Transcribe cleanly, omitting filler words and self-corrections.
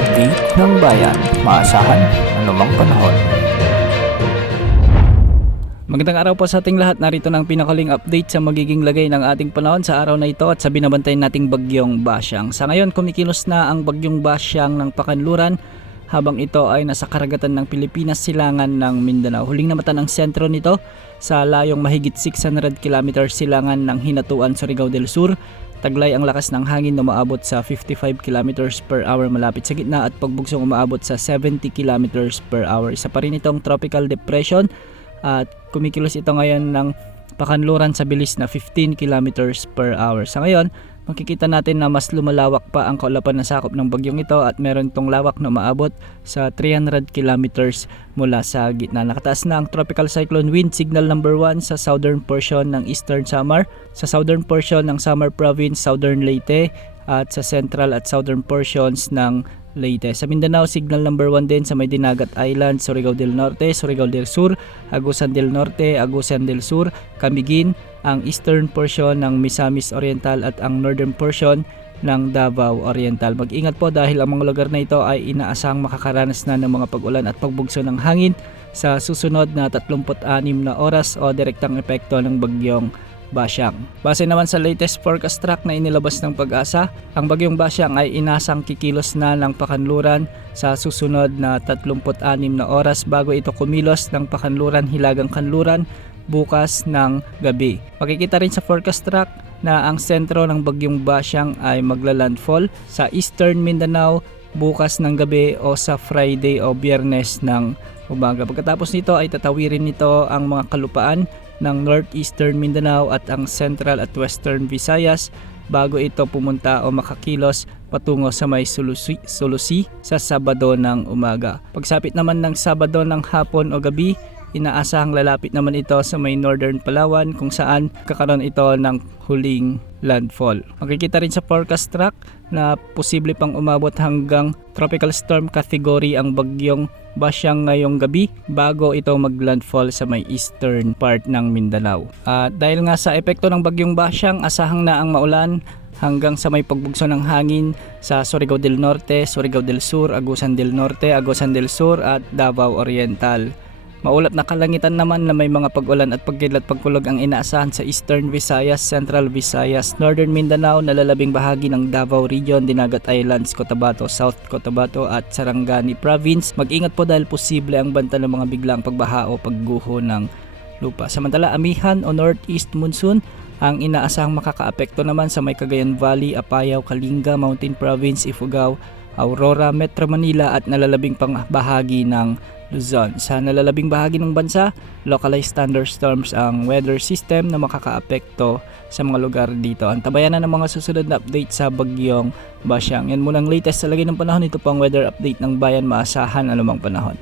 update ng bayan, maasahan anumang panahon. Magandang araw po sa ating lahat. Narito ng pinakaling update sa magiging lagay ng ating panahon sa araw na ito at sa binabantay nating bagyong Basyang. Sa ngayon, kumikilos na ang bagyong Basyang ng Pakanluran habang ito ay nasa karagatan ng Pilipinas, silangan ng Mindanao. Huling namatan ang sentro nito sa layong mahigit 600 km silangan ng Hinatuan, Surigao del Sur. Taglay ang lakas ng hangin na umaabot sa 55 km per hour malapit sa gitna at pagbugsong umaabot sa 70 km per hour. Isa pa rin itong tropical depression at kumikilos ito ngayon ng Pakanluran sa bilis na 15 km per hour. Sa ngayon, makikita natin na mas lumalawak pa ang kaulapan na sakop ng bagyong ito at meron itong lawak na umaabot sa 300 km mula sa gitna. Nakataas na ang tropical cyclone wind signal number 1 sa southern portion ng Eastern Samar, sa southern portion ng Samar Province, southern Leyte at sa central at southern portions ng Leyte. Sa Mindanao, signal number 1 din sa may Dinagat Island, Surigao del Norte, Surigao del Sur, Agusan del Norte, Agusan del Sur, Camiguin, ang eastern portion ng Misamis Oriental at ang northern portion ng Davao Oriental. Mag-ingat po dahil ang mga lugar na ito ay inaasahang makakaranas na ng mga pag-ulan at pagbugso ng hangin sa susunod na 36 na oras o direktang epekto ng bagyong Basyang. Base naman sa latest forecast track na inilabas ng Pag-asa, ang bagyong Basyang ay inasang kikilos na ng Pakanluran sa susunod na 36 na oras bago ito kumilos ng Pakanluran Hilagang Kanluran bukas ng gabi. Makikita rin sa forecast track na ang sentro ng bagyong Basyang ay maglalandfall sa Eastern Mindanao bukas ng gabi o sa Friday o Biyernes ng umaga. Pagkatapos nito ay tatawirin nito ang mga kalupaan ng Northeastern Mindanao at ang Central at Western Visayas bago ito pumunta o makakilos patungo sa may Sulusi sa Sabado ng umaga. Pagsapit naman ng Sabado ng hapon o gabi, inaasahang lalapit naman ito sa may Northern Palawan kung saan kakaroon ito ng huling landfall. Makikita rin sa forecast track na posible pang umabot hanggang tropical storm category ang bagyong Basyang ngayong gabi bago ito maglandfall sa may eastern part ng Mindanao. Dahil nga sa epekto ng bagyong Basyang, asahang na ang maulan hanggang sa may pagbugso ng hangin sa Surigao del Norte, Surigao del Sur, Agusan del Norte, Agusan del Sur at Davao Oriental. Maulap na kalangitan naman na may mga pag-ulan at pagkilat pagkulog ang inaasahan sa Eastern Visayas, Central Visayas, Northern Mindanao, nalalabing bahagi ng Davao Region, Dinagat Islands, Cotabato, South Cotabato at Sarangani Province. Mag-ingat po dahil posible ang banta ng mga biglang pagbaha o pagguho ng lupa. Samantala, amihan o Northeast Monsoon ang inaasahang makakaapekto naman sa may Cagayan Valley, Apayao, Kalinga, Mountain Province, Ifugao, Aurora, Metro Manila at nalalabing pang bahagi ng Luzon. Sa nalalabing bahagi ng bansa, localized thunderstorms ang weather system na makakaapekto sa mga lugar dito. Antabayan na ng mga susunod na update sa bagyong Basyang. Yan muna ang latest sa lagay ng panahon. Ito po ang weather update ng bayan, maasahan anumang panahon.